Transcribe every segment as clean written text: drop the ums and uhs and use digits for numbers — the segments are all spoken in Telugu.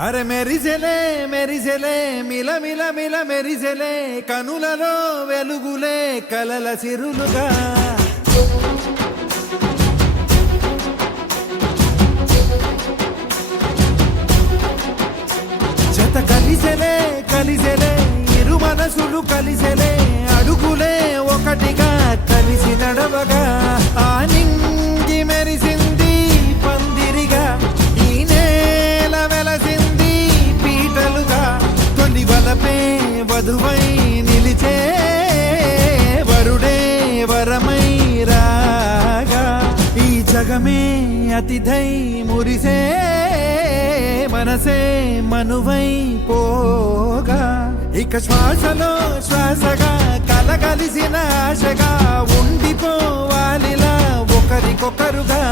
అరే మెరిసెలే మిల మిల మిల మెరిసెలే కనులలో వెలుగులే కలల సిరులుగా జత కలిసెలే ఇరు మనసులు కలిసెలే అడుగులే ఒకటిగా కలిసి నడవగా ఆ నింగి మెరిసింది పందిరిగా ఈ నేల వెలసింది పీటలుగా తొలి వలపే వధువై నిలిచే వరుడే వరమై రాగా ఈ జగమే అతిథై మురిసే మనసే మనువై పోగా ఇక శ్వాసలో శ్వాసగా కలగలిసిన ఆశగా ఉండిపోవాలిలా ఒకరికొకరుగా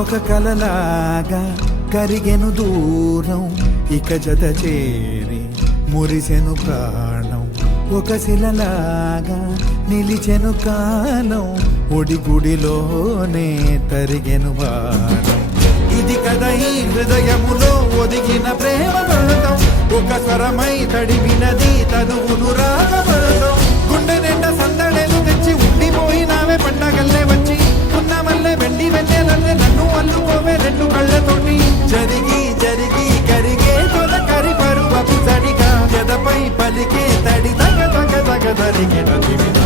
ఒక కలలాగా కరిగెను దూరం ఇక జత చేరి మురిసెను ప్రాణం ఒక శిలలాగా నిలిచెను కాలం ఒడిగుడిలోనే తరిగెను వారం ఇది కదా ఈ హృదయములో ఒదిగిన ప్రేమ పడతాం ఒక స్వరమై తడివినది తనువును రాగపడతాం గుండె నిండా సందడేలు తెచ్చి ఉండిపోయినావే పండగల్లే వచ్చి ఉన్నమల్లే వెండి వెన్నెలల్లే నన్ను అల్లుకోవే రెండు కళ్ళతోటి జరిగి జరిగి కరిగే తొల కరి పరువపు తడిగా ఎదపై పలికే తడి తగ తగ తగ తరిగిన దివిన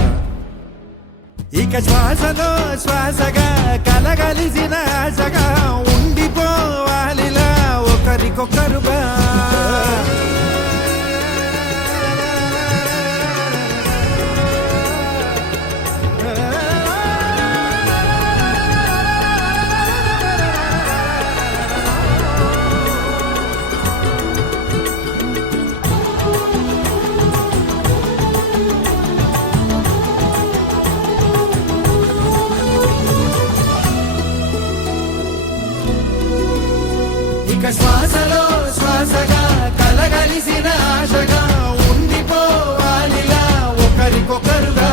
ఇక శ్వాసలో శ్వాసగా కలగలిసిన ఆశగా ఉండిపోవాలిలా ఒకరికొకరుగా ఇక శ్వాసలో శ్వాసగా కలగలిసిన ఆశగా ఉండిపోవాలిలా ఒకరికొకరుగా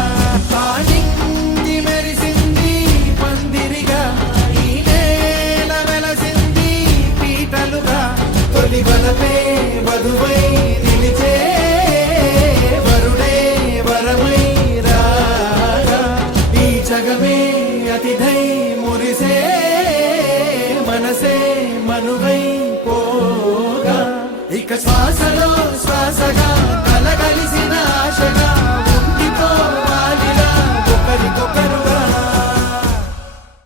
ఆ నింగి మెరిసింది పందిరిగా ఈ నేల వెలసింది పీటలుగా తొలి వలపే వధువై నిలిచే వరుడే వరమై రాగా ఈ జగమే అతిథై మురిసే మనసే మనువై పోగా ఇక శ్వాసలో